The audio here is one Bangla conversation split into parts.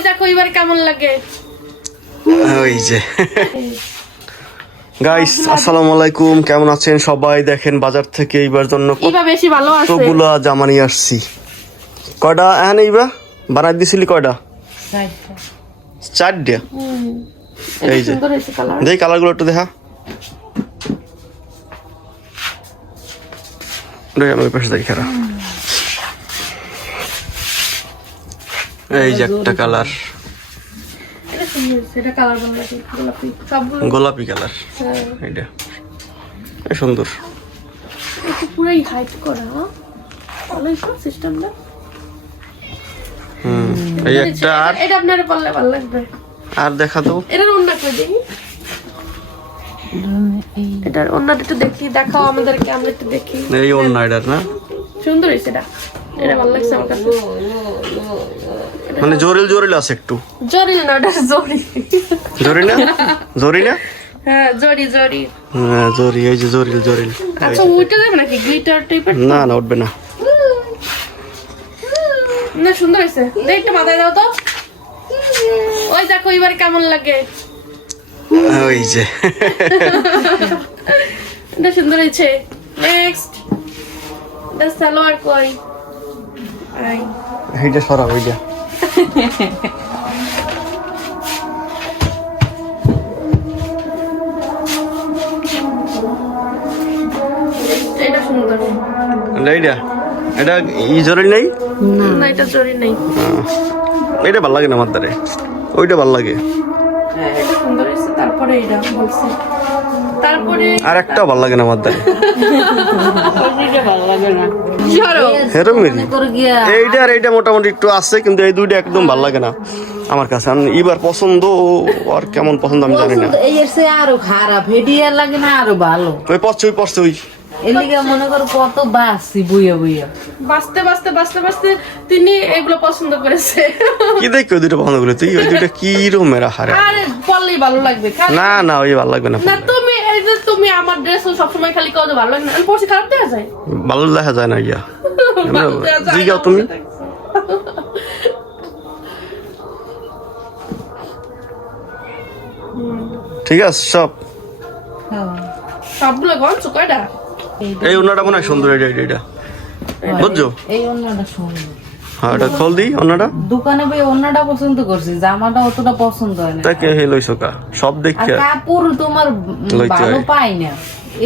ওই দেখো এবার কেমন লাগে। ওই যে গাইস, আসসালামু আলাইকুম, কেমন আছেন সবাই? দেখেন বাজার থেকে এইবার জন্য ইবা বেশি ভালো আছে। কতগুলো জামা নিয়ে আসছি। কয়টা হ্যাঁ এইবা বানাই দিছিলি? কয়টা? 4টা। এই যে দেখ কালারগুলো একটু দেখা। আমি ওই পাশে দেখি খারাপ। এই যে একটা কালার, গোলাপি কালার, এইটা সুন্দর। পুরাই হাইট করা সিস্টেমটা। এই একটা আর এটা আপনার পারলে ভালো লাগবে। আর দেখা তো এটার অন্য করে দেখি, এটার অন্যটা একটু দেখি, দেখাও আমাদেরকে, আমরা একটু দেখি। এই অন্য এটার না সুন্দর হয়েছে এটা, এটা ভালো লাগছে আমার কাছে। মানে জরিল জরিল আছে একটু। জরিল না, ওটা জরি। জরি না? জরি না? হ্যাঁ জরি জরি। হ্যাঁ জরি, এই যে জরিল জরিল। আচ্ছা ওইটা দেবে নাকি গ্লিটার টাইপের? না না উঠবে না। না সুন্দর হয়েছে, দেখ একটু মাথায় দাও তো। ওই দেখো এবার কেমন লাগে। ওই যে এটা সুন্দর হয়েছে। নেক্সট এটা সালোয়ার কই আই এইটা সরা ওইটা। এটা সুন্দর। এইটা এটা ই জরিল নেই না এটা জরি নেই। এটা ভালো লাগে না আমার দ্বারে, ওইটা ভালো লাগে। এটা সুন্দর হয়েছে। তারপরে এটা বলছি, তারপরে আর একটা ভালো লাগে না আমার দ্বারে। এইটা আর এইটা মোটামুটি একটু আছে, কিন্তু এই দুইটা একদম ভালো লাগে না আমার কাছে। এবার পছন্দ আর কেমন পছন্দ আমি জানি না। এই এসে আরো খারাপ, হেডিয়া লাগে না আরো ভালো। ওই পড়ছে ওই পড়ছে ওই এলিগে মনে করো কত বাসি বুইয়া বুইয়া বাঁচতে বাঁচতে বাঁচতে বাঁচতে তিনি এগুলো পছন্দ করেছে। কি দেখি ওই দুটো পছন্দ করলে তুই ওই দুইটা কি রকমের হারে। আরে পরলেই ভালো লাগবে। না না ওই ভালো লাগবে না। না তুমি এই যে তুমি আমার ড্রেস সবসময় খালি কাউকে ভালো লাগে না, আমি পরছি খারাপ দেখা যায়? ভালো দেখা যায় না ইয়া। ভালো দেখা যায় জিগাও না, তুমি। ঠিক আছে সব সবগুলো গঞ্জ কয়টা? এই অন্যটা মনে হয় সুন্দর। এটা এটা এটা বুঝছো? এই অন্যটা সুন্দর। হ্যাঁ এটা খোল দিই অন্যটা। দোকানে বই অন্যটা পছন্দ করছি, জামাটা অতটা পছন্দ হয় না। তাকে হে লইছো কা সব আর দেখে। কাপড় তোমার লইতে ভালো হয়। পাই না,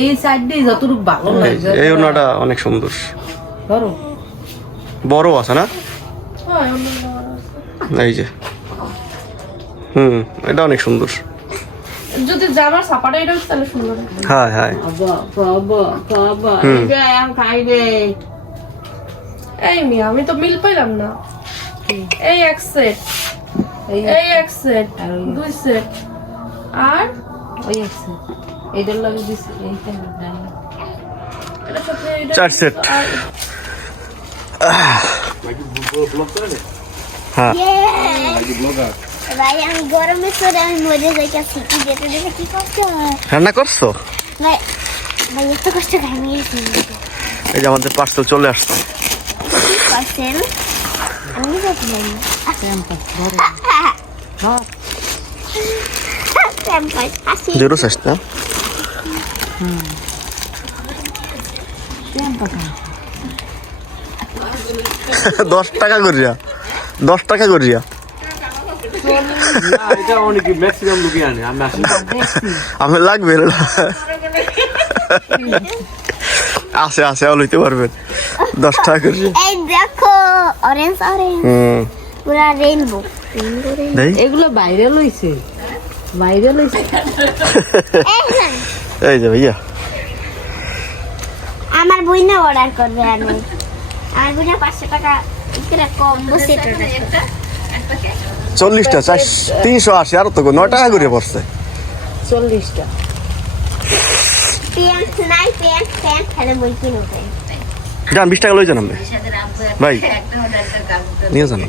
এই সাইড দিয়ে যতটুকু ভালো লাগে। এই অন্যটা অনেক সুন্দর, ধরো বড় আছে না? হ্যাঁ, অন্যটা ভালো আছে। এই যে এটা অনেক সুন্দর। যদি জামার ছাপাটা এটা হচ্ছে তাহলে সুন্দর হয়। হ্যাঁ হ্যাঁ খাইবে। এই মিয়া আমি তো মিল পাইলাম না। এই এক সেট, এই এক সেট, দুই সেট, আর ওই আছে এইটার লাগে দিছি এইটা জানি। এটার সাথে এটা 4 সেট। আর হ্যাঁ ভাই আমি গরমে চলে আমি মরে যাইতেছি। কি যেতে দেখে কি করতে হয় রান্না করছো? ভাই ভাই এত কষ্ট ঘামিয়েছি। এই যে আমাদের পার্সেল চলে আসছে। পার্সেল আমি যাচ্ছি জোরো শেষ না? 10 টাকা করিয়া, 10 টাকা করিয়া। আমি লাগবে আছে আছে লইতে পারবেন 10 টাকা করিয়া। এই দেখো অরেঞ্জ অরেঞ্জ পুরা রেইনবো। এগুলো বাইরে লইছে, বাইরে লইছে। এই যে ভাইয়া আমার বইনা অর্ডার করবে। আমি আমার বইনা 500 টাকা একটু কম বসে 40টা 380 আর তো 9 টাকা করে পড়ছে। 40টা প্যান্ট নাই, প্যান্ট প্যান্ট খালি বই কিনো। যান 20 টাকা লই যান আপনি ভাই নিয়ে যান।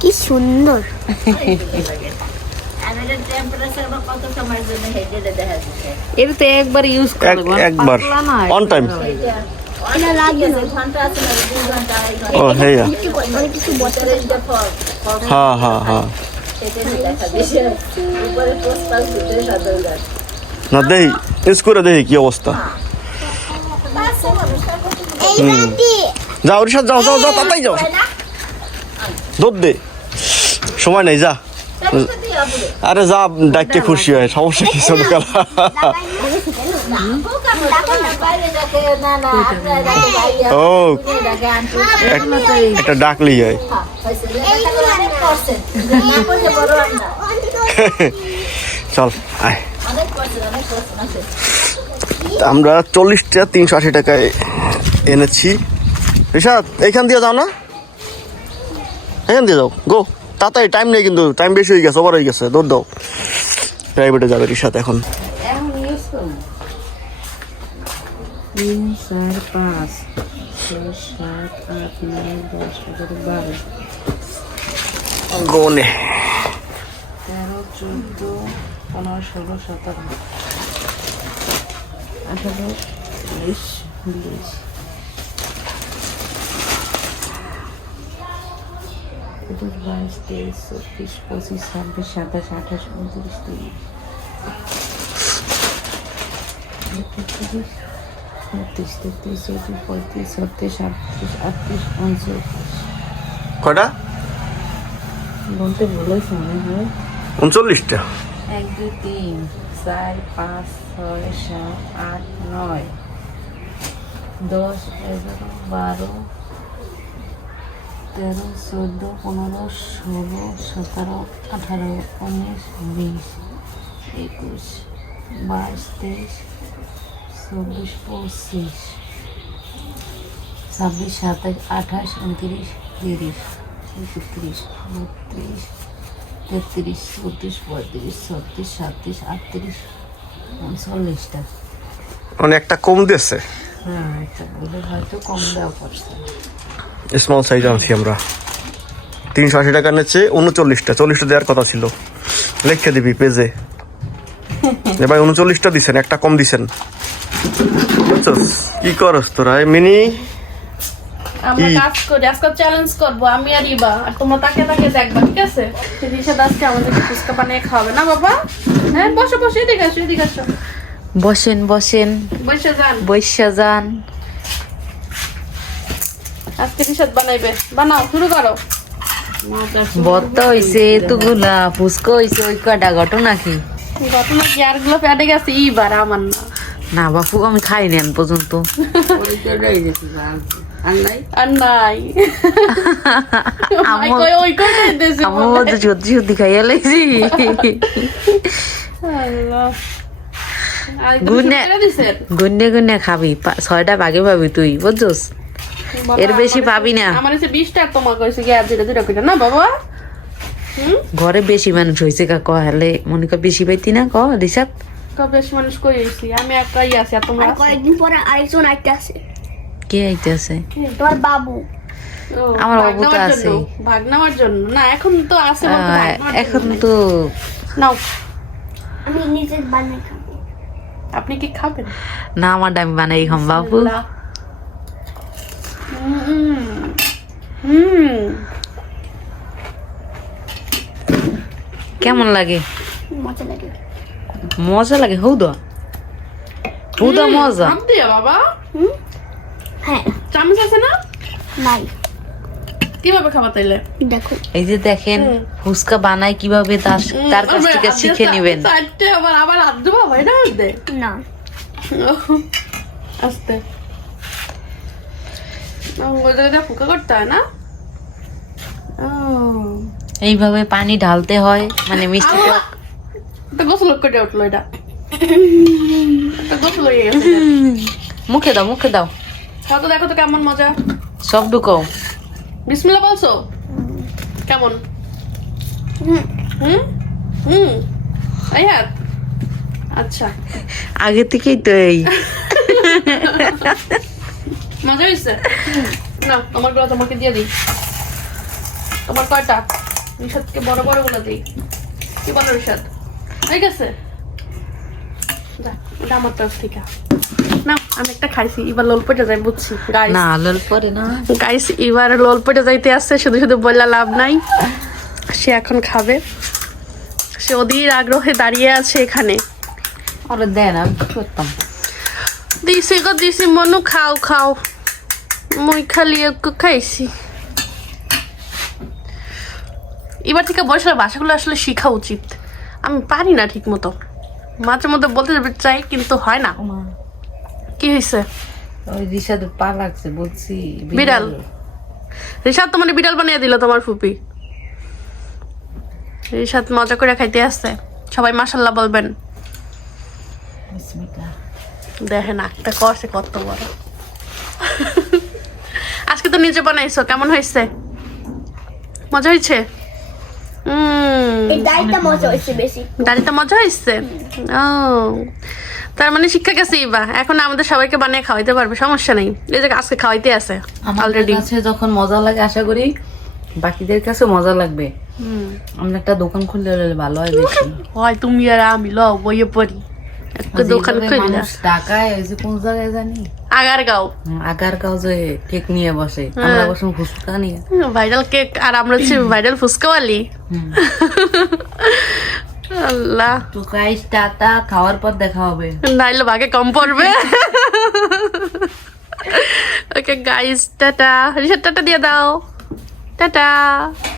কি সুন্দর। এটা তো একবার ইউজ করব, একবার অন টাইম এটা লাগবে না। ও হেয়া অনেক কিছু বছর হ্যাঁ হ্যাঁ হ্যাঁ না দেই স্কুলে দেখি কি অবস্থা এইবার কি যাও রিসাদ যাও যাও যাও তাড়াতাড়ি যাও দুধ দে সময় নেই যা আরে যা ডাকতে খুশি হয় সমস্যা কি ছোট কালা ও একটা ডাকলেই হয় চল আয় আমরা 40টা 380 টাকায় এনেছি রিসাদ এইখান দিয়ে যাও না এখান দিয়ে যাও গো তাড়াতাড়ি টাইম নেই কিন্তু টাইম বেশি হয়ে গেছে ওভার হয়ে গেছে দৌড় দাও প্রাইভেটে যাবে রিসাদ এখন এখন ইউজ করুন 3 4 5 6 7 8 9 10 11 12 গোনে 13 14 15 16 17 18 19 20 22 23 24 25 26 27 28 29 30 কয়টা বলতে বলেছে মনে হয় 39টা 1 2 3 4 5 6 7 8 9 10 11 12 13 14 15 16 17 18 19 20 21 22 23 24 25 26 27 28 29 30 31 32 33 34 35 36 37 38 39টা মানে একটা কম দিয়েছে হ্যাঁ এটা বলে হয়তো কম দেওয়া পড়ছে স্মল সাইজ আনছি আমরা 380 টাকা নিচ্ছে 39টা 40টা দেওয়ার কথা ছিল লিখে দিবি পেজে ভাই 39টা দিছেন একটা কম দিছেন বুঝছস কি করস তোরা মিনি আমরা কাজ করি আজকে চ্যালেঞ্জ করবো আমি আর ইবা আর তোমরা তাকে তাকে দেখবা ঠিক আছে রিশাদ আজকে আমাদেরকে ফুচকা বানিয়ে খাওয়াবে না বাবা হ্যাঁ বসো বসো এদিকে আসো এদিকে আসো বসেন বসেন বসে যান বৈশা যান আজকে রিশাদ বানাইবে বানাও শুরু করো বত্তা হইছে এতগুলা ফুচকা হইছে ওই কটা ঘটনা কি ঘটনা কি আর গুলো পেটে গেছে ইবার আমার না না বাপু আমি খাইনি আন পর্যন্ত আর নাই আমার ওই কয়টাই দিয়েছি আমার মধ্যে সত্যি সত্যি খাইয়া লাইছি আল্লাহ আর গুনে গুনে দিছেন গুনে গুনে খাবি 6টা ভাগে পাবি তুই বুঝছস এর বেশি পাবি না আমার এসে 20টা তোমার কইছে কি আর যেটা দুটা কইটা না বাবা ঘরে বেশি মানুষ হয়েছে কা কহলে মনে কর বেশি পাইতি না ক রিসাব কবে বেশি মানুষ কই হইছি আমি একাই আছি আর তোমরা আর কয়েকদিন পরে আরেকজন আইতে আছে কে আইতেছে তোমার বাবু আমার বাবু তো আছে ভাগ নেওয়ার জন্য না এখন তো আছে বলতে ভাগ নেওয়ার এখন জন্য। তো নাও আমি নিজে বানিয়ে খাবো আপনি কি খাবেন না আমার আমি বানাই খাম বাবু বিসমিল্লাহ। হুম কেমন লাগে মজা লাগে মজা লাগে হৌদা হৌদা মজা হাত দিয়ে বাবা হ্যাঁ চামচ আছে না নাই কিভাবে খাবা তাইলে দেখো এই যে দেখেন ফুচকা বানায় কিভাবে তার কাছ থেকে শিখে নেবেন চারটে আবার আবার হাত দেবো হয় না হাত দে না আস্তে ওই জায়গাটা ফুকা করতে হয় না এইভাবে পানি ঢালতে হয় মানে মিষ্টি টক একটা গোসল করে উঠলো এটা একটা গোসল হয়ে গেছে মুখে দাও মুখে দাও খাও তো দেখো তো কেমন মজা সব ঢুকাও বিসমিল্লাহ বলছো কেমন হুম হুম হুম এই হাত আচ্ছা আগে থেকেই তো এই মজা হয়েছে না আমার গুলো তোমাকে দিয়ে দিই তোমার কয়টা রিশাদকে বড় বড় গুলো দিই কি বলো রিশাদ ঠিক আছে যা এটা আমার তরফ থেকে না আমি একটা খাইছি, এবার লোল পেটে যাই বুঝছি গাইস। না লল পরে না গাইস এবার লোল পেটে যাইতে আসছে, শুধু শুধু বললা লাভ নাই। সে এখন খাবে, সে অধীর আগ্রহে দাঁড়িয়ে আছে এখানে। ওরে দেন আমি কি করতাম। দিছি গো দিছি, মনু খাও খাও, মুই খালি একটু খাইছি। এবার থেকে বয়সের ভাষাগুলো আসলে শেখা উচিত, আমি পারি না ঠিক মতো, মাঝে মধ্যে বলতে চাই কিন্তু হয় না। কি হয়েছে? ওই রিসাদের পা লাগছে বলছি বিড়াল। রিশাদ তোমার বিড়াল বানিয়ে দিল তোমার ফুপি। রিশাদ মজা করে খাইতে আসছে, সবাই মাশাল্লাহ বলবেন। বিসমিল্লাহ। দেখেন একটা করছে কত বড়। আজকে তো নিজে বানাইছো, কেমন হয়েছে? মজা হয়েছে? এই ডাইটা মজা হয়েছে বেশি। দাঁড়িতে মজা হয়েছে। ও তার মানে শিক্ষা গেছে ইবা, এখন আমাদের সবাইকে বানিয়ে খাওয়াইতে পারবে, সমস্যা নেই। এই যে আজকে খাওয়াইতে আছে আমাদের অলরেডি। কাছে যখন মজা লাগে আশা করি বাকিদের কাছে মজা লাগবে। আমরা একটা দোকান খুললে হলে ভালো হয় বেশি। হয় তুমি আর আমি ল বইয়ে পড়ি একটা দোকান যেভাবে খুললে। মানুষ ঢাকায় ওই যে কোন জায়গায় জানি আগারগাঁও আগারগাঁও যে কেক নিয়ে বসে, আমরা বসে ফুচকা নিয়ে। ভাইরাল কেক, আর আমরা হচ্ছে ভাইরাল ফুচকাওয়ালি। আল্লাহ, তো গাইস টাটা, খাওয়ার পর দেখা হবে। নাইলে ভাগে কম পড়বে। ওকে গাইস টাটা, রিসার্ট টাটা দিয়ে দাও, টাটা।